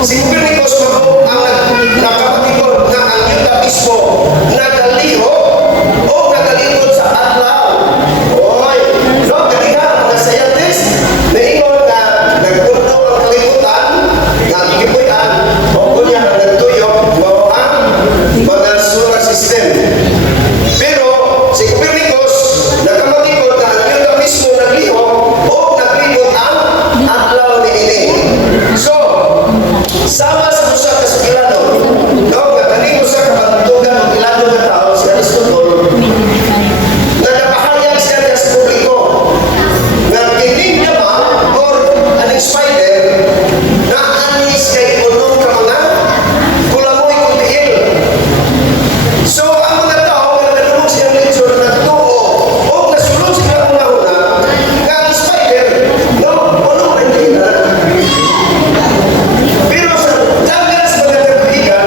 Si Copernicus mao ang nakapatikod nga ang yuta mismo nagaliho o nagalingkod sa adlaw. Oy, no, kanina mga scientist naingon na nagpundo ang kalibutan nga gigipuy-an o kunya ang nagtuyok mao ang mga solar system. Pero si Copernicus nakapatikod na ang yuta mismo nagliho o naglibot ang adlaw niini. So, sama sa usa ka sugilano, no, nga kanino sa kabantugan ng ilano nga tao si Aristotle, na napahayag siya sa publiko nga kining naman or aning spider na anis kay unong ka mga kulamoy kung tiil. So, ang mga tao nga nanunong siyang litsyon na nagtuo o nasulod sila una-una nga ang spider, no, unong rin na. Pero sa dagat sa mga kaibigan,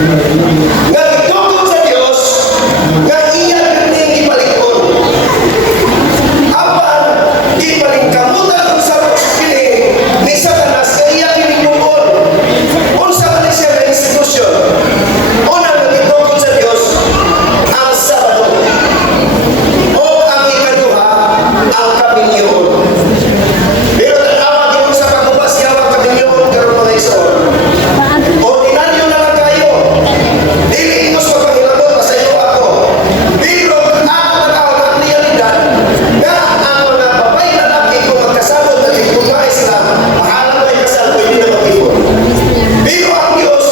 Nga gitugod sa Dios nga iya kining ipalikon. Apan ipalingkamutan sa kini ni Satanas nga iya kining tungkol. Unsa man siya nga institusyon? Una nga gitugod sa Dios ang Sabado. O ang ikaduha ang Kaminyoon. Pero tanawa din sa pagpapasyaw ang Kaminyoon karon mga igsoon. Ordinaryo na lang kayo. Dili mo sa pagpangilabot sa iyo ako. Pero ako nakaon ang realidad nga ang mga babay na laki kung magkasabot at ikumpay sila, mahalang may kasal pwede na mag-ipon. Pero ang Diyos,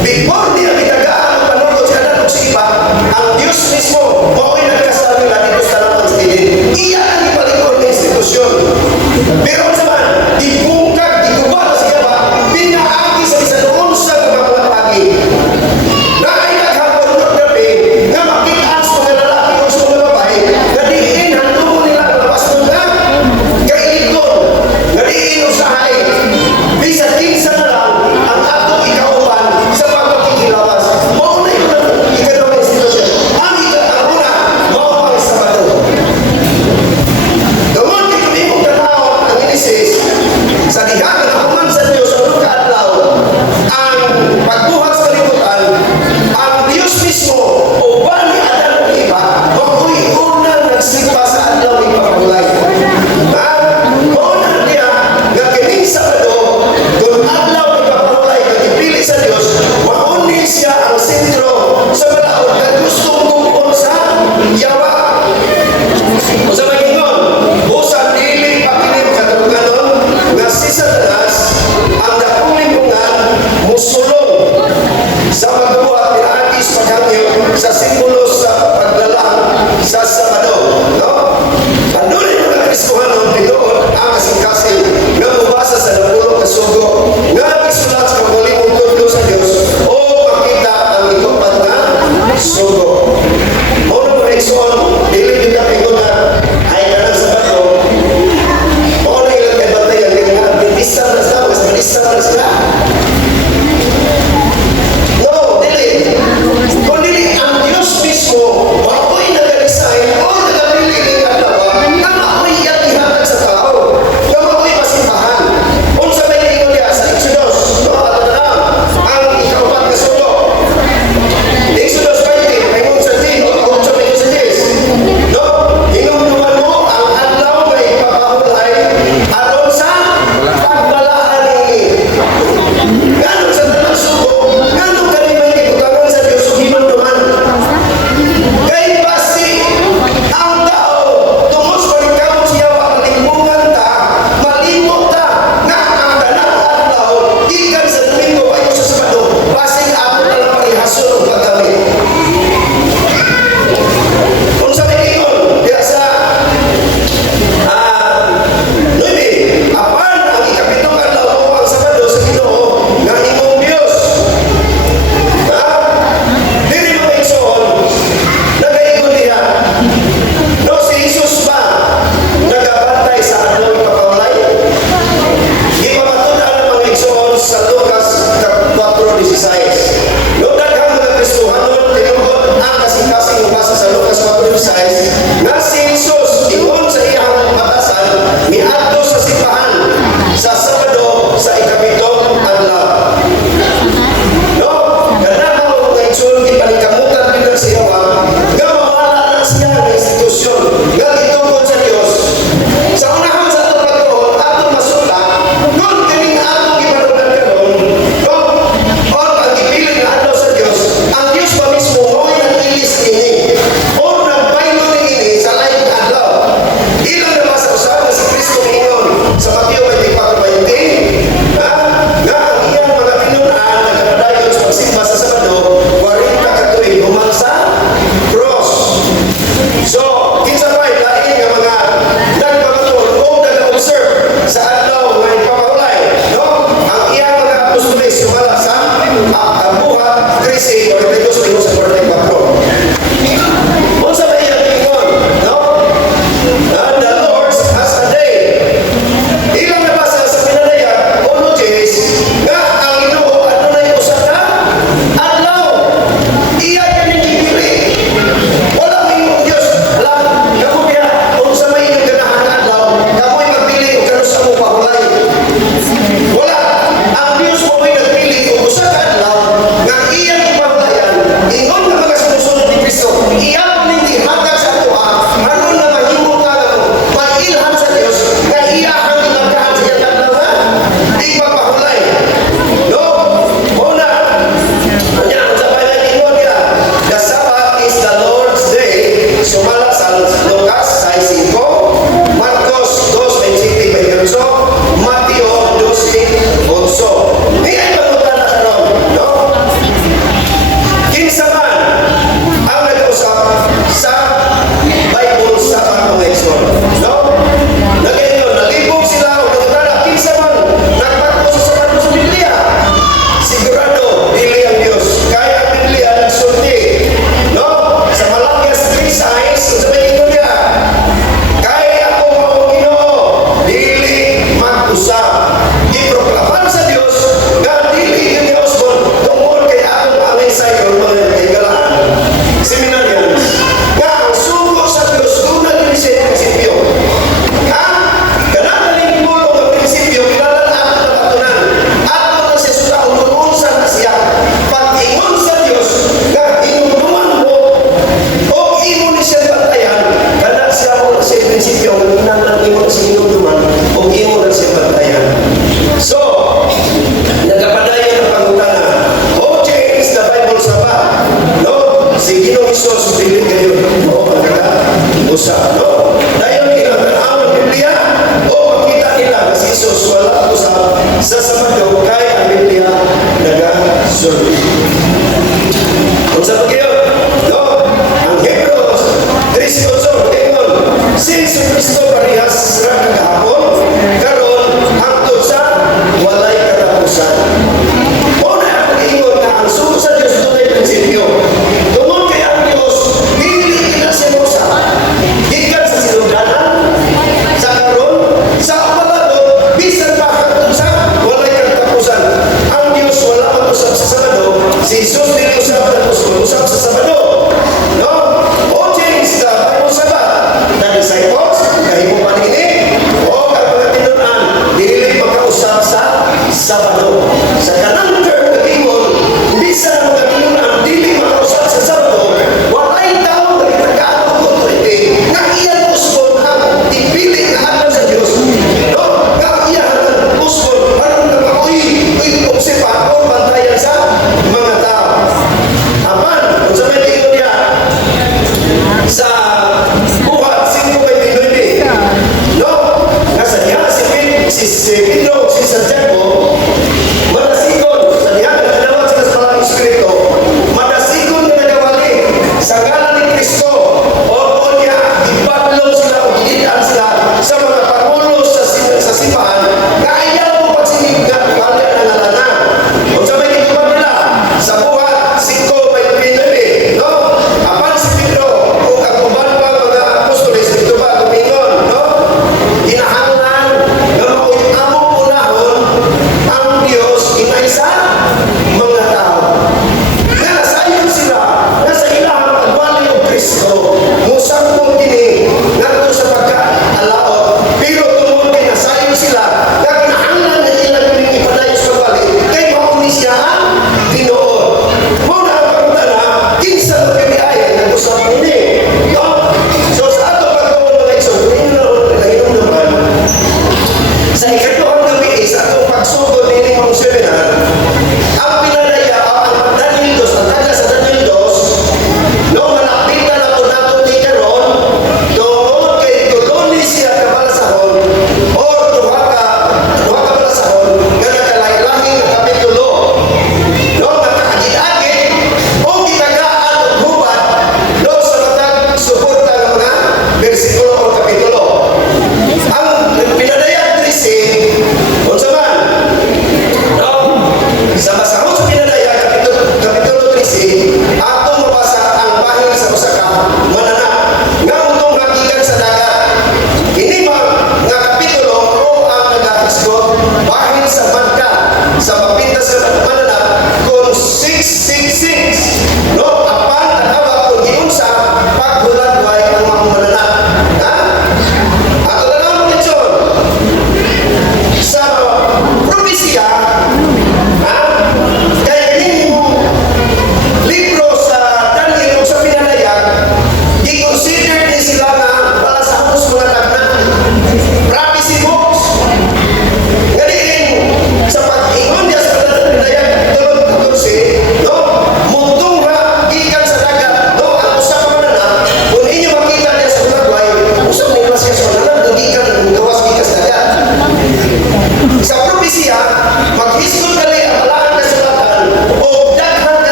before niya bitagaan ang panunod sa kanan sa iba, ang Diyos mismo, mao'y nagkasal nila dito sa naman sa ilin. Iya ang ipalikon ng institusyon. Pero sa man, ibungkag, igubal siya ba, pinaagi sa isa noon sa mga pagi. Na ay naghapon ng gabi, na makitaan sa mga lalaki o sa mga babae, na diin handungo nila ang labas ng na, kailikon, na diin usahay. Bisa kinsa na lang ang atong ikauban sa pagpakikilawan.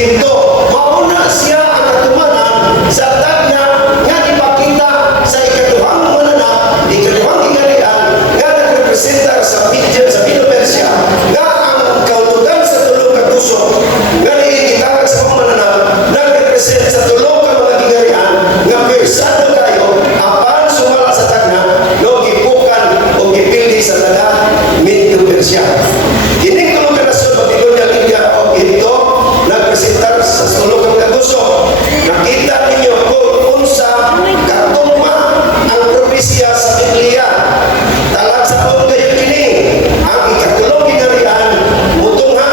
Ehipto. Mauna siya ang katumanan sa tagna nga ipakita sa ikaduhang mananap, ikaduhang ingarian nga nagrepresenta sa Media, sa Medo-Persia, nga ang kaulugan sa tulong ka puso nga niikitawag sa mga mananap nagrepresent sa tulong ka mga ingarian nga persado kayo apan sumala sa tagna no gipukan o gipili sa taga Medo-Persia. Kining tulong ka nasod Babilonia, Lydia o Egipto nagpresentar sa tulong ka puso. Nakita ninyo kung unsa katugma ang propesya sa Biblia. Talag sa taon kayo kini ang ikatulong ginarian mutungha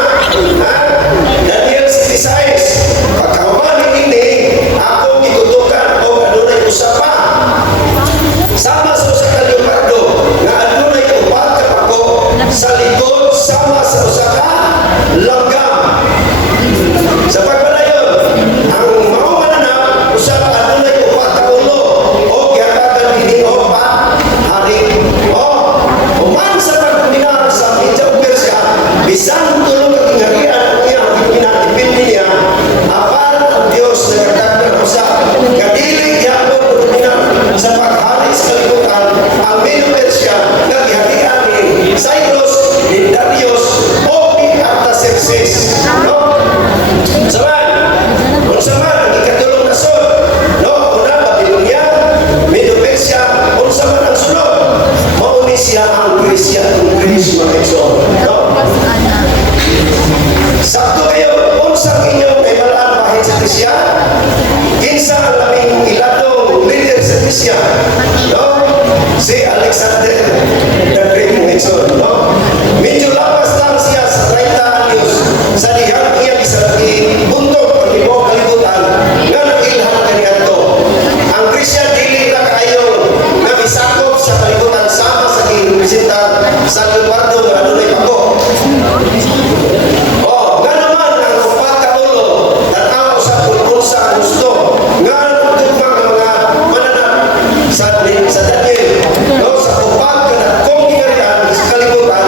Daniel 66. Pagkahuman ini ako gitutukan o adunay usapa sama sa usa ka leopardo nga adunay upat ka pako sa likod sama sa usa ka langgam. Sa pagpadayon, ang mga mananap usa ka adunay upat ka ulo o gihatagан kini upat hari. Human sa pagdominar sa Media o Persia, bisan tulong ka gingharian niya ang pinatipin niya, apan ang Dios nagkatagdan usa nga dili gyapon dominar sa paghari sa kalibutan ang Medo-Persia nga giharian ni Cyrus, ni Darius o ni Artaxerxes. No? Unsa man ang ikatulong nasod? No, una Babilonia, Medo-Persia, unsa man ang sunod? Mao ni siya ang Grecia, ang Greece mga igsoon. No? Sakto kayo, unsang inyong kaibalaan bahin sa Grecia? Kinsa ang labing iladong leader sa Grecia? No? Si Alexander the Great mga igsoon. No? Medyo lapas lang siya sa 30 anyos sa dihang iya buntok pag-ibog kalibutan nga nag-ilhan kaniadto. Ang Grecia dili ra kaayo nga misakop sa kalibutan sama sa girepresentar sa leopardo nga adunay pako. Nga naman ang upat ka ulo tanaw sa unsa ang gusto nga tugma ang mga mananap sa Daniel no sa upat ka dakong ginarian sa kalibutan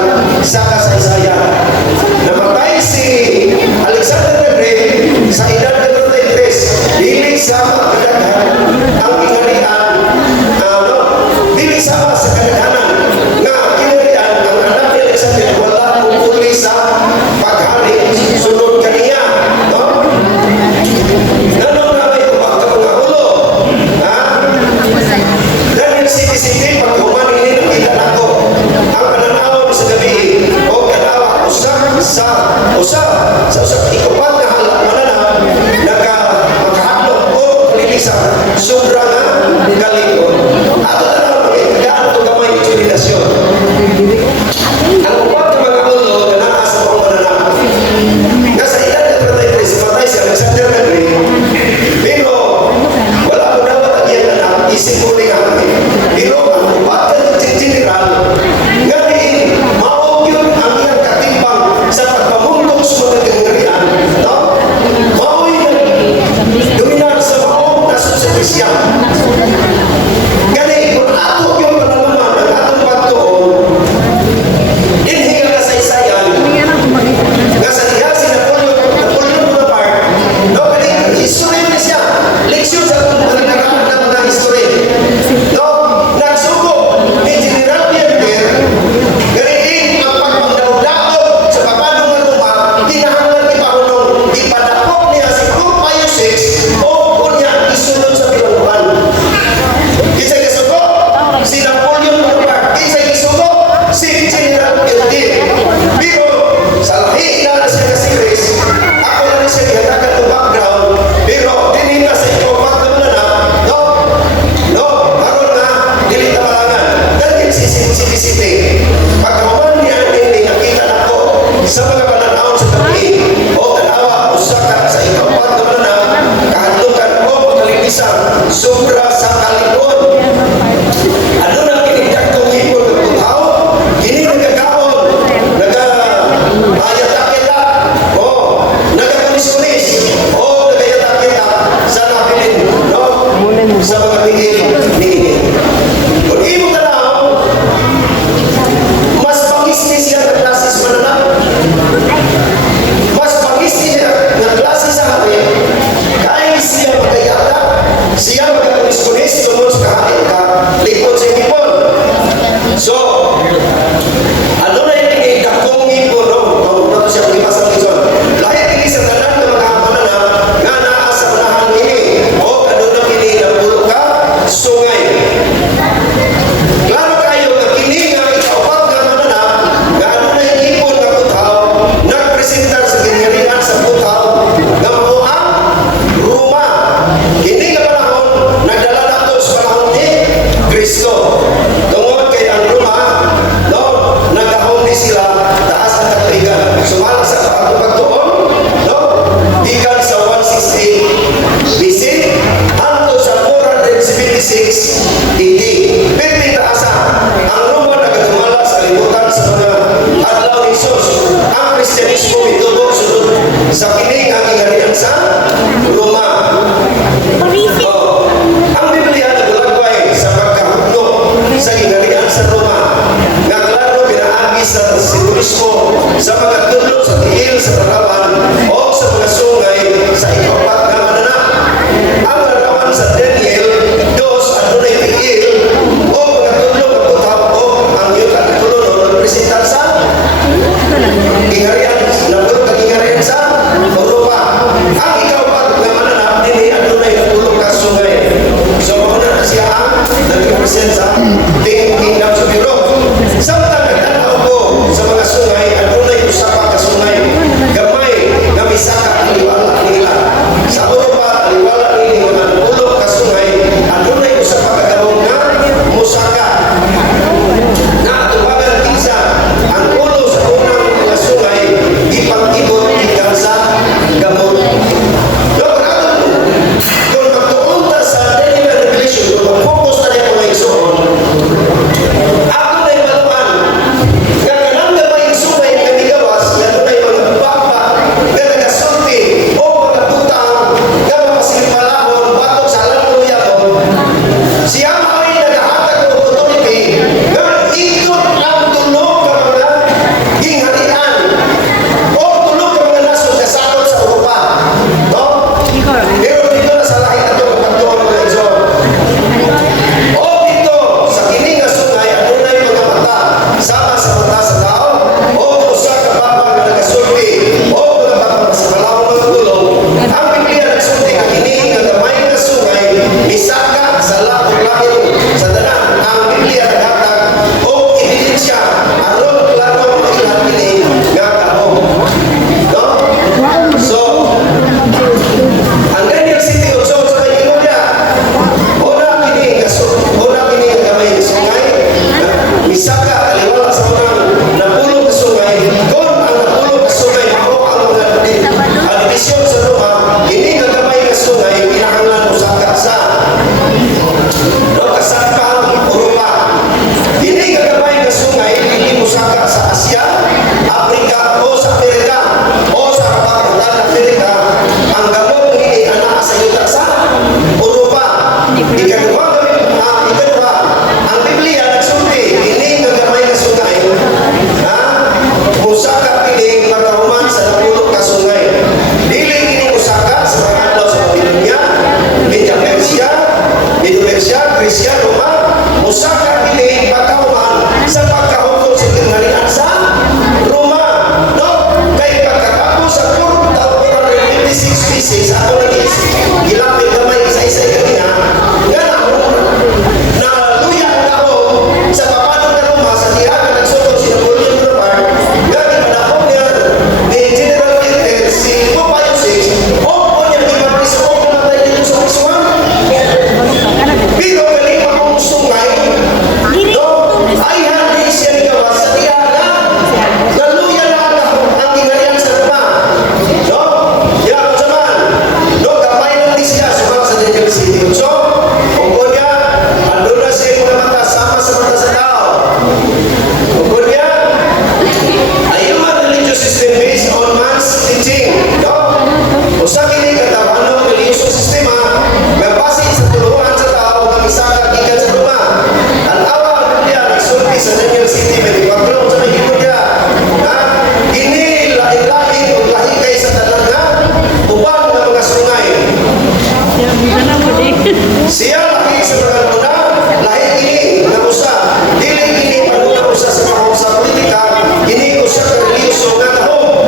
Siya lagi sa mga una, lahi ini na usa. Dili ini panuna usa sa mga sa politika, ini usa ka relihiyoso nga taho.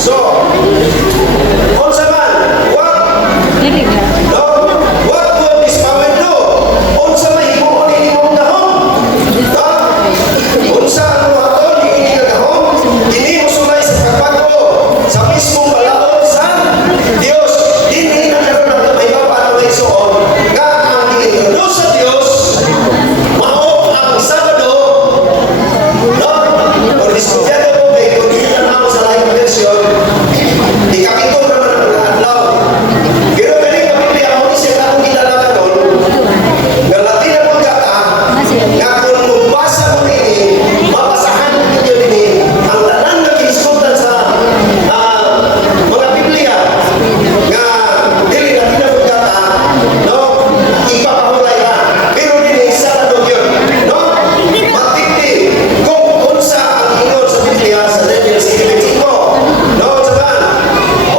So, unsa man, what would this power do? Unsa may himuon ini mong dahon? Unsa ang maton ini nga dahon? Ini usulay sa pagbago sa mismong balaod sa Dios. Dili na karon na may paano may suon nga ang giintroduce sa Dios mao ang Sabado. No? Kung diskutyado mo kay kung hindi na ako sa lahing version, ikapitong naman ang mga adlaw. Pero galing kapili ako ni siya akong ginalaman doon, nga Latin ang pagkata, nga kung magbasa mo ini, mabasahan mo ninyo ini, ang tanan na kiniskutan sa mga Biblia, nga dili Latin ang pagkata, no? Ipapahulay na. Pero dili sa tanong yun, no? Matikti kung unsa ang ingon sa Biblia sa Daniel 7:5. No, saban.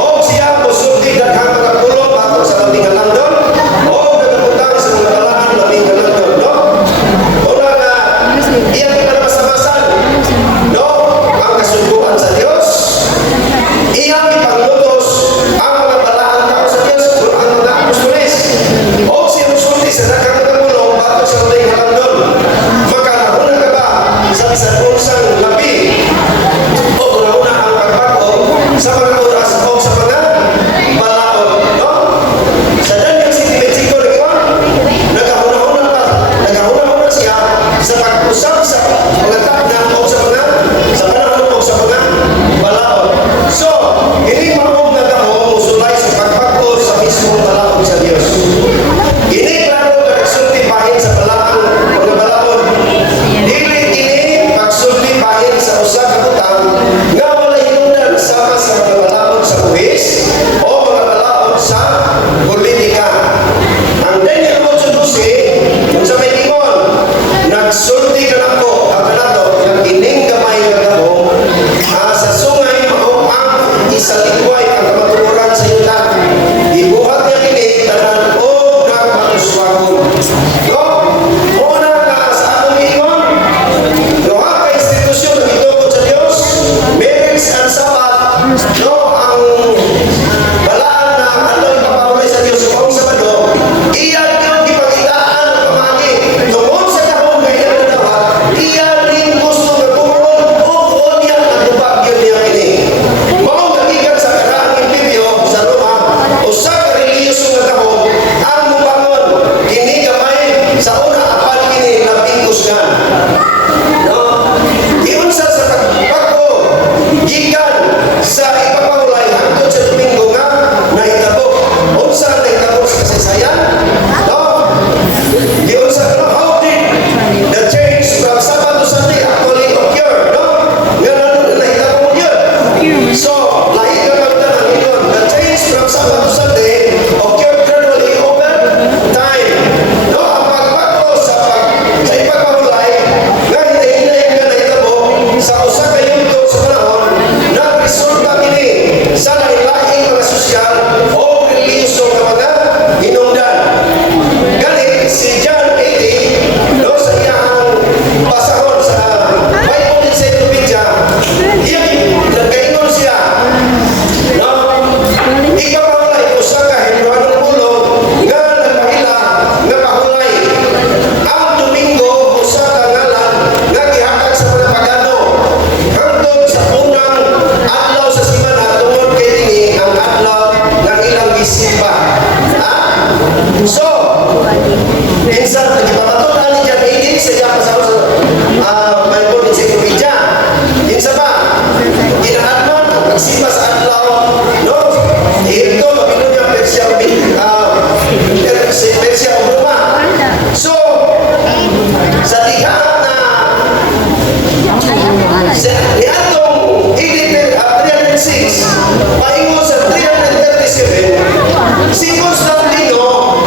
O siya musulti daghang mga pulong batok sa labing nga landon, o nagabutang sa mga balaan labing nga landon, no? Una nga, iyang ipalabas-labasan, no? Ang kasulbuan sa Dios. Iyang ipanglutos ang mga balaan tao sa Dios kung ang mga apostoles. O siya musulti sa daghang mga pulong batok sa labing nga landon. Makanahuna ka ba sa bisan unsang labi o una-una ang pagbago sa mga oras o sa mga balaod, no? Sa Daniel 7:5 nagahuna-huna siya sa pag-usap sa mga takna o sa panahon o sa mga balaod. So, hindi maong nagahong musulay sa pagbago sa mismong balaod sa Dios. Ini klaro nga nagsulti bahin sa balaang mga balaod. Dili ini pagsulti bahin sa usa ka butang nga wala hinungdan sama sa mga balaod sa buhis o mga balaod sa politika. Ang Daniel 8:12 kung sa may ingon, nagsulti ka na ko ang kanato ng ining gamay nga gahom sa sungay mao ang isalikway ang kamatuoran sa yuta. Ibuhat niya kini tanan o nagmatuswagon. No? Una nga sa atong ingon, duha ka institusyon na gitugod sa Dios, marriage and Sabbath, no? Ang balaan na ano ipapahulay sa Dios kung Sabado, iyan yung gipagitaan ng pamagi. Tungkol sa kahon nga iyan na dapat, iyan rin gusto na kumulong o buon niya ang lubag yun niya kini. Maong nagigan sa karaang imperyo sa Roma, usa ka relihiyoso nga kahon ang mubangon kini gamay sa una apan kini labing kusgan. No? Iunsa sa pagbago gikan sa ipapahulay hangtod sa Domingo nga nahitabo. Unsa ang nahitabo sa kasaysayan? No? Iunsa how did the change from Sabbath to Sunday actually occur? No? Nga nahitabo mo yun. So, lahi ka ang ingon. The change from Sabbath to Sunday occurred gradually over time. No? Ang pagbago sa ipagpahulay nga hinay-hinay nga nahitabo sa usa ka yugto sa panahon nagresulta kini sa lain-laing mga sosyal o relihiyoso nga mga hinungdan. Gani si John 80, no, sa iyang pasahon sa Bible Encyclopedia, iyang nagkaingon siya, no, ipapahulay usa ka Hebrewanong pulong nga nagpahila nga pahulay. Ang Domingo usa ka ngalan nga gihatag sa mga pagano hangtod sa unang adlaw sa semana tungod kay dinhi ang adlaw ng ilang gisimba. So, minsan nagipamatunan ni John 80 sa iyang pasahon sa Bible Encyclopedia. Minsan ba, ginaadman ang pagsimba sa adlaw, no? Ito, mapinun yung Persia o Roma. So, sa diha na niatong 306 paingon sa 337 si Constantino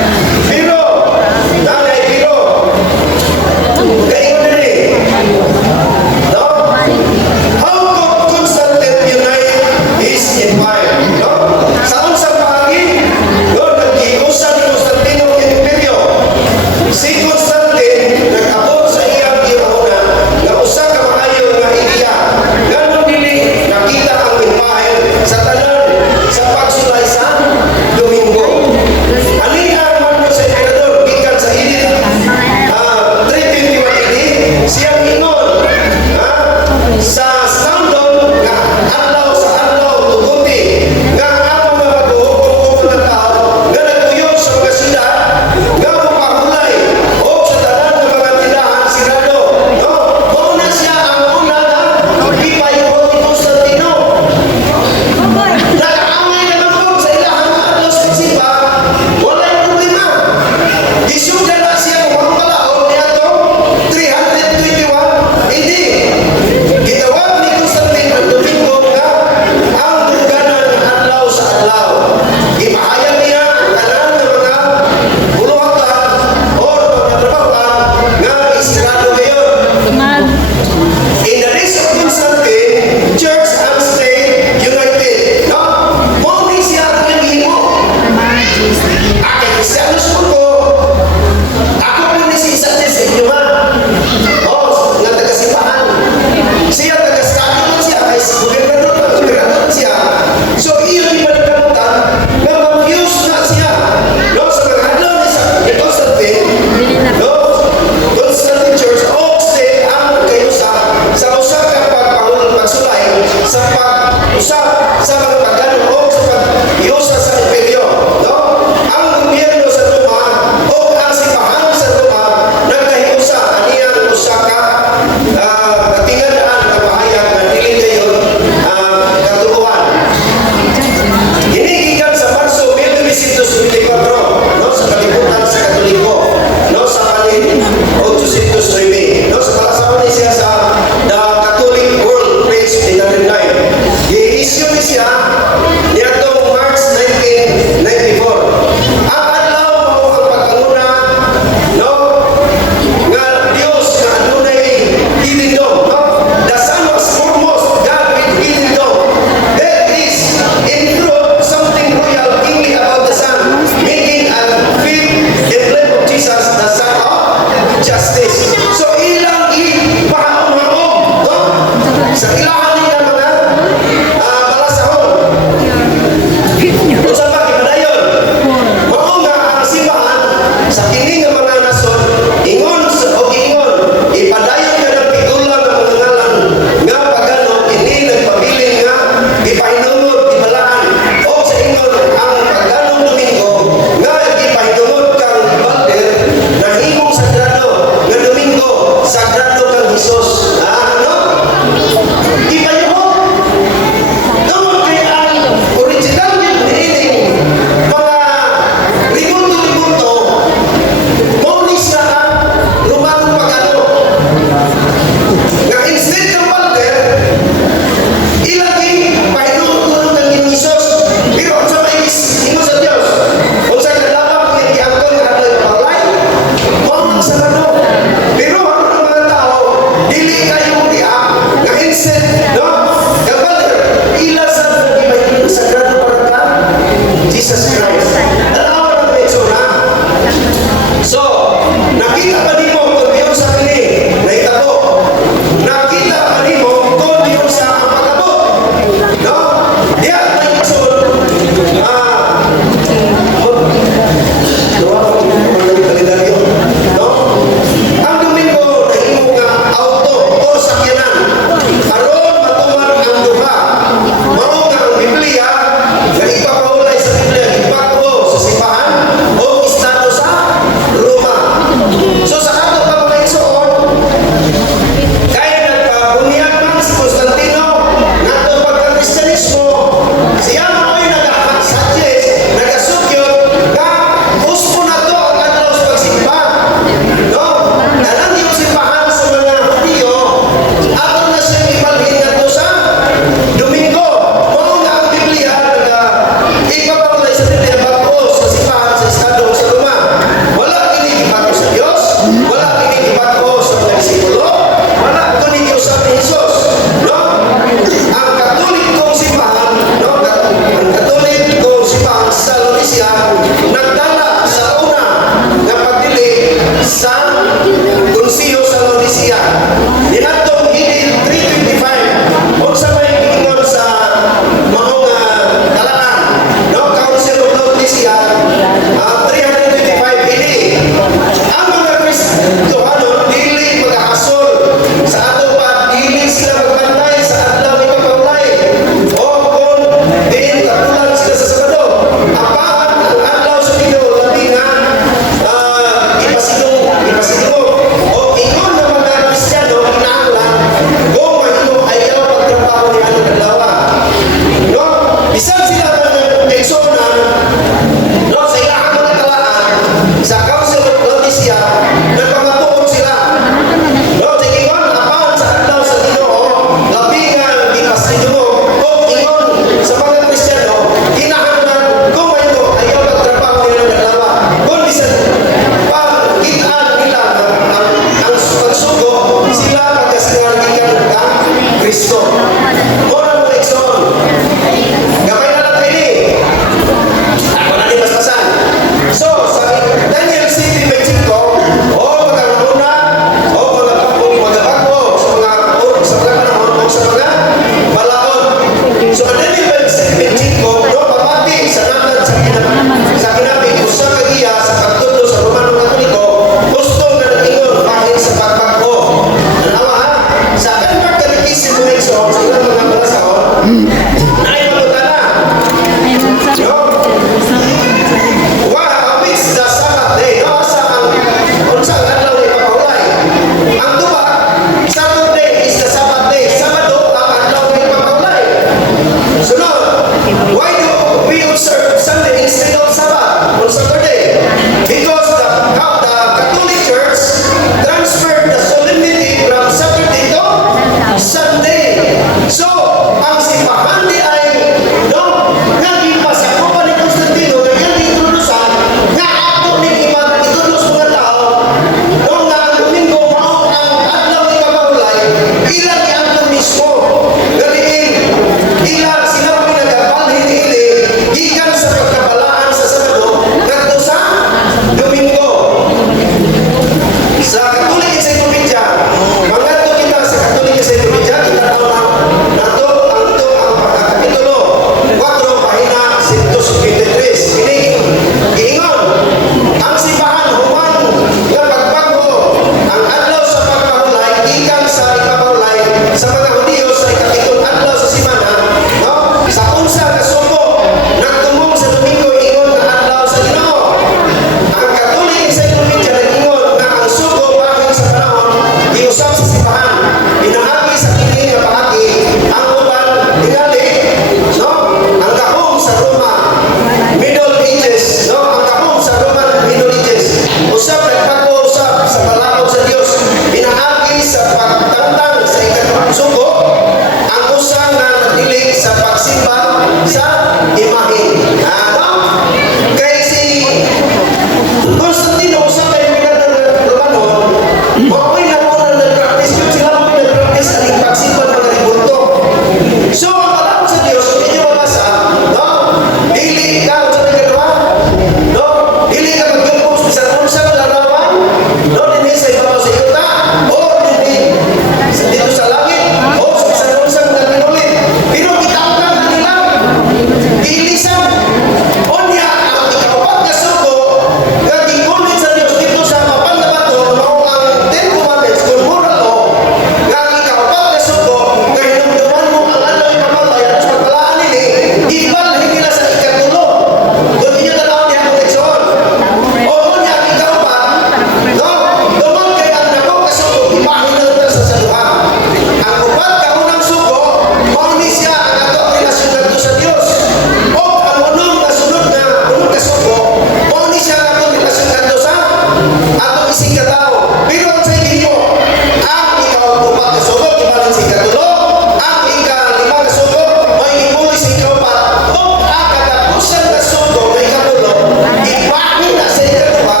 isig ka tao. Pero ang sa'yo mo, ang ikaw upat na sugo, ibalang si katulo, ang ika-lima na sugo, may imuloy si ika-upat, o ang katapusan na sugo na ikatulo, ipahin na sa ika-tuwa,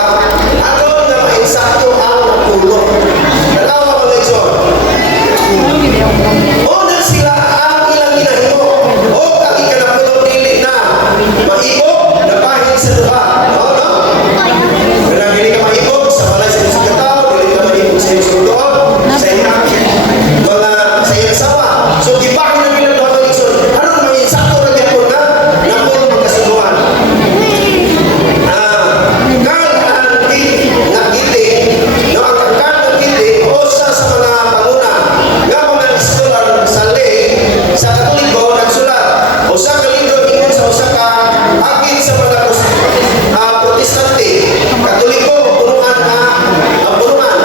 aron na mainsakto ang napulo. Nalawa mo na ito. Una sila ang ilang ginahimo, o ang ika-napulo dili na maibo, napahin sa luha. No? Kaya dili ka mahibog sa balay sa isang katao, dili ka mahibog sa isang doon, sa iyang sa iyang asawa. So, ipahin na bilang mga pag-ikson. Anong may sakto na gapon na napulo magkasuluhan? Ang kiti, o sa mga panguna, nga mga iskolar sa lay, sa Katoliko, nagsulat, o sa kalindro, ingon sa usaka, agin sa mga protestante, Katoliko, punuan punuan.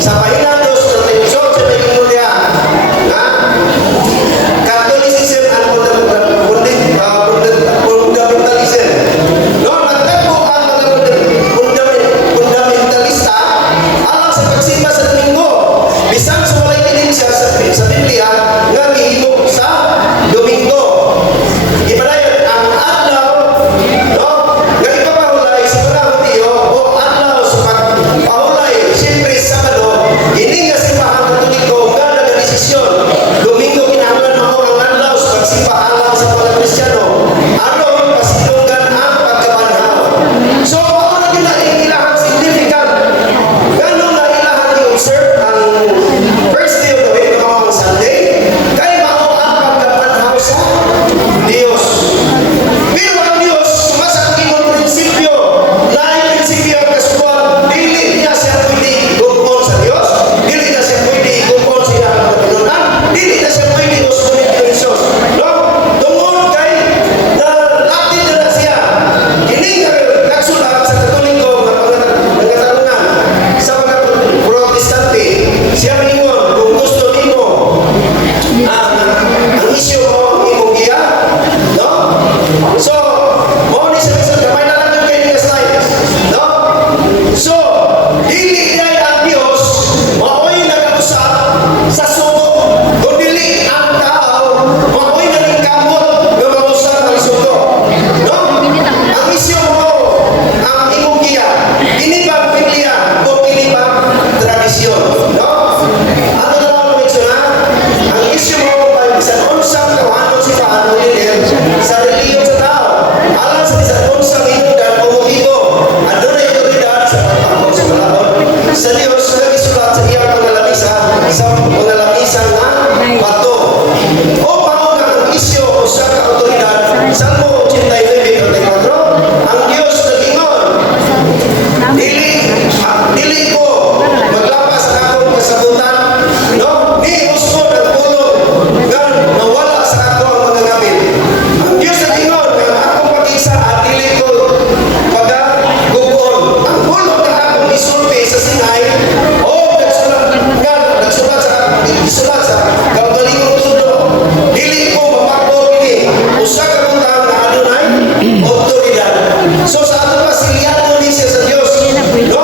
Sa pahinan dos, sa telebisyon, sa may kinulya, Catholicism and fundamentalism. No, nagtagpo ang mga fundamentalista alang sa pagsimba sa Domingo. Bisan sa walay ebidensya sa Biblia nga gihimo sa Domingo. Ipadayon ang adlaw, no, nga ipapahulay sa mga Hudyo o adlaw sa pagpahulay siyempre Sabado, ini nga simbahan Katoliko nga nagdesisyon. Domingo kinahanglan mao ang adlaw sa pagsimba alang sa mga Kristiyano. Aron pasidunggan ang pagkabanhaw. So, mao na gyud ang ilahang significant. Ganun na ilahang i-observe ang first day of the week na mao ang Sunday. Kay mao ang pagkabanhaw sa Dios. Pero ang Dios, sumasa ang imong prinsipyo. Lain prinsipyo ang kasubuan. Dili niya siya pwede igugpon sa Dios. Dili na siya pwede igugpon sa iyang katununan. Dili na siya pwede usunin Dios. No? Tungod kay nalatid na siya. Kini nagsulat sa Katoliko nga pagkatarungan sa mga protestante. Siya mingon, kung gusto nimo ang isyu mo ang imong giya, no? So, mo ni sa isang kamay na lang yung kayo nga slide, no? So, dili niya ang Diyos mao'y nag-usap sa sugo. Kung dili ang tao mao'y nagkamot nga mag-usap ng sugo, no? Ang isyu mo ang imong giya, kini ba Biblia o kini ba tradisyon, no? Ano na lang ang isyu na? Ang isyu mo ba bisan unsang kawanon si paano leader sa reliyon sa tao? Alang sa bisan unsang hinungdan o motibo, adunay otoridad sa pagpangkot sa malabot sa Dios nga gisulat sa iyang pangalamisa sa pangalamisa nga bato. O pauna ang isyu o sa ka-otoridad, Salmo 89:34, ang Dios nag-ingon, dili ko maglapas sa akong kasabutan, no? Ni usmo ng pulong nga nawala sa ako ang mga gamit. Ang Diyos nag-ingon nga akong pag-isa at dili ko pagagugol. Ang pulong na akong isulti sa Sinai, o nagsulat sa kaugalingong tudlo, dili ko mapakbo ini usa ka butang na adunay otoridad. So sa ato pasiliado ni siya sa Dios, no?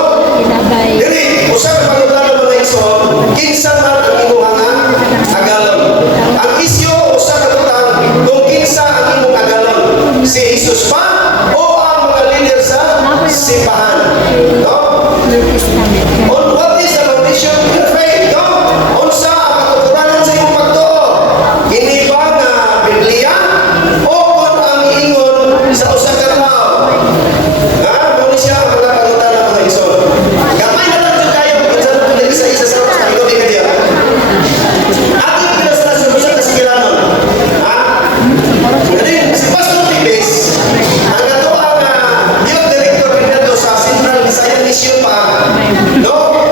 Dili usa ka pangutana mga igsoon, kinsa man ang imong agalon. Ang isyu usa ka butang kung kinsa ang imong agalon, si Jesus pa o ang mga leader sa simbahan, no? On what is the foundation of your faith, no? Unsa ang katuturan sa imong pagtuo? Kini ba nga Biblia o kung ang ingon sa usa ka tao? Muna siya ang mga pangutana mga igsoon. Gamay na lang dyan kayo kung saan ito isa-isa sa oras na ikaw di ka diya. Ating pinasalasun mo siya na sigilanon. Ngayon, si Pastor Tibes, ang katuwang youth director pinado sa Central Visayan Mission pa, no?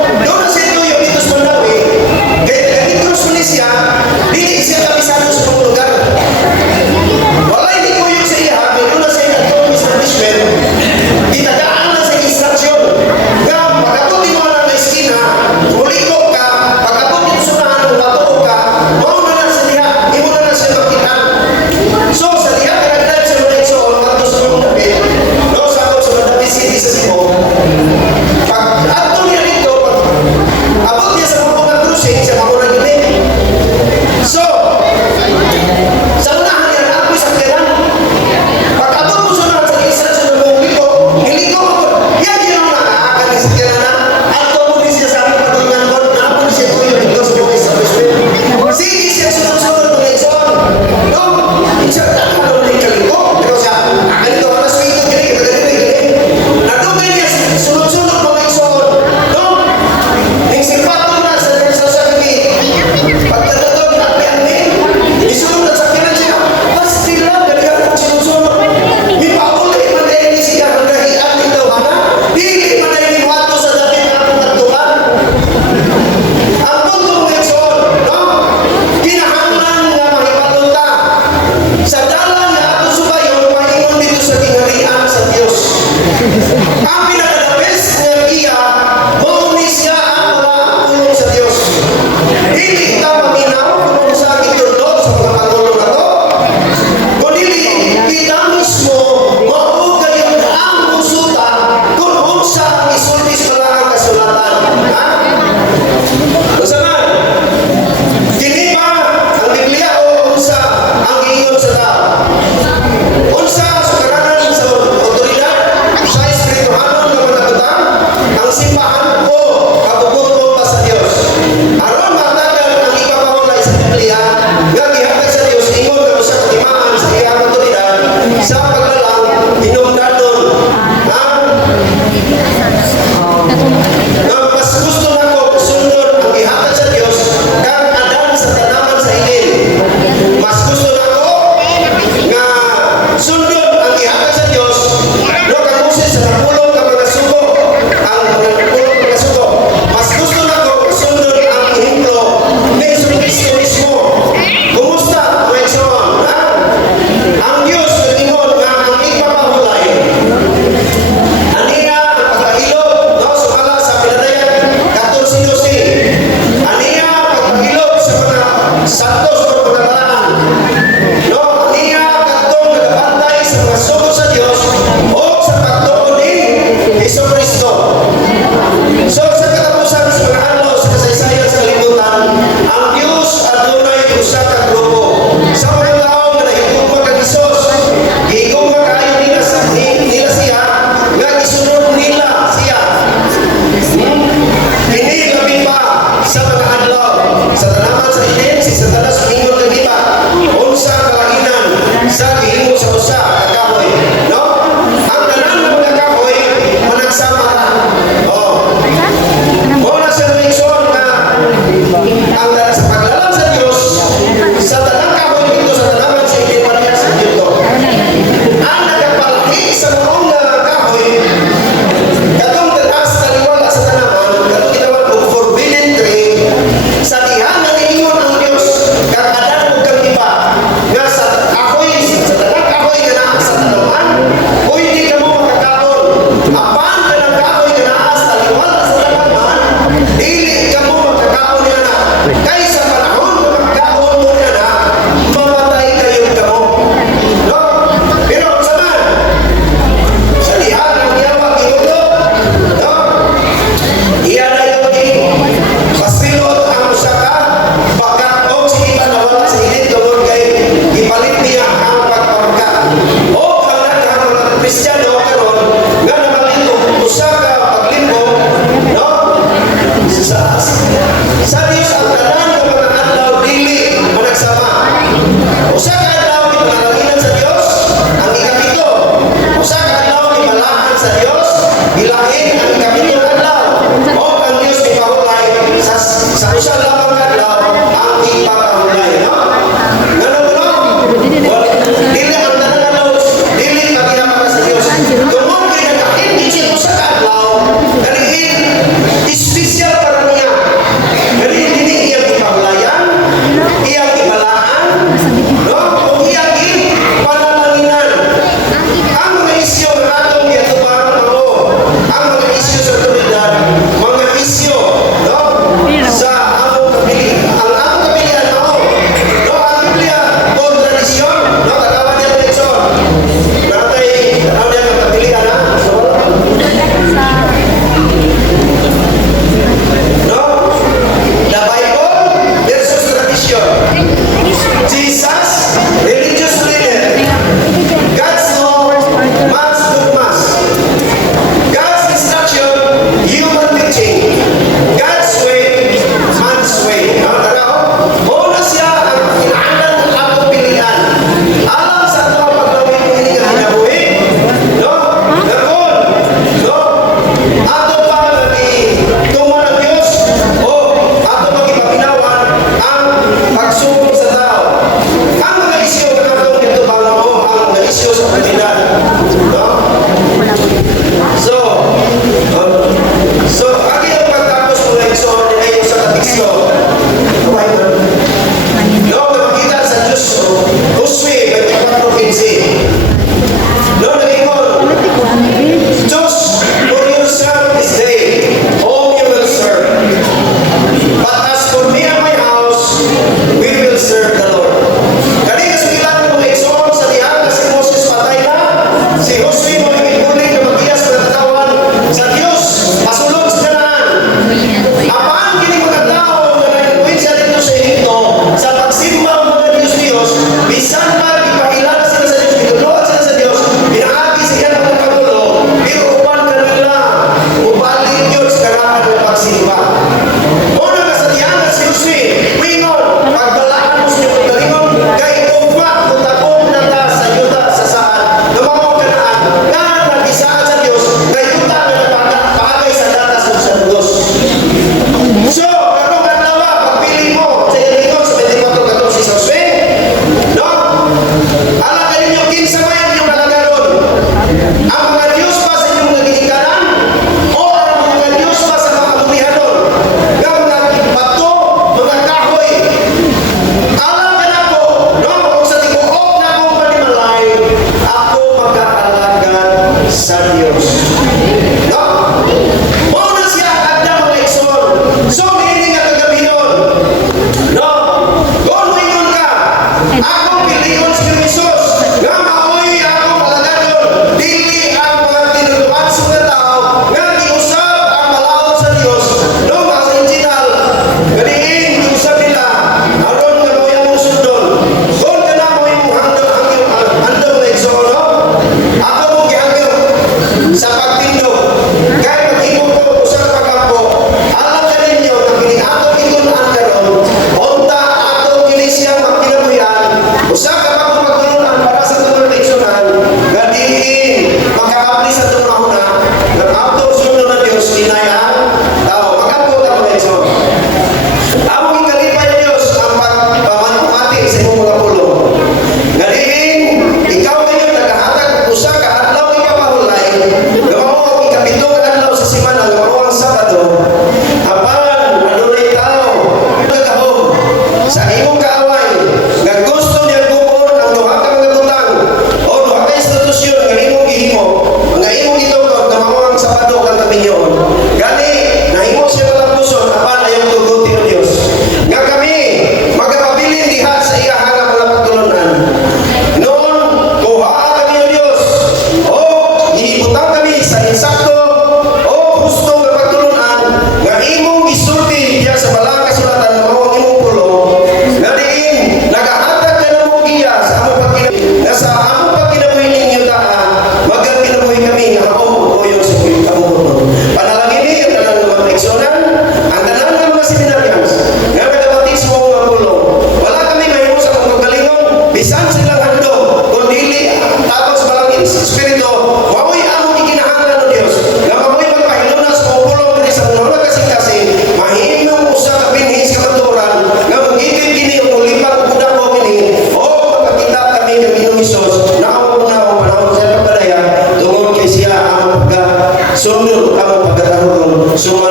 Sunod ang pagkatahon.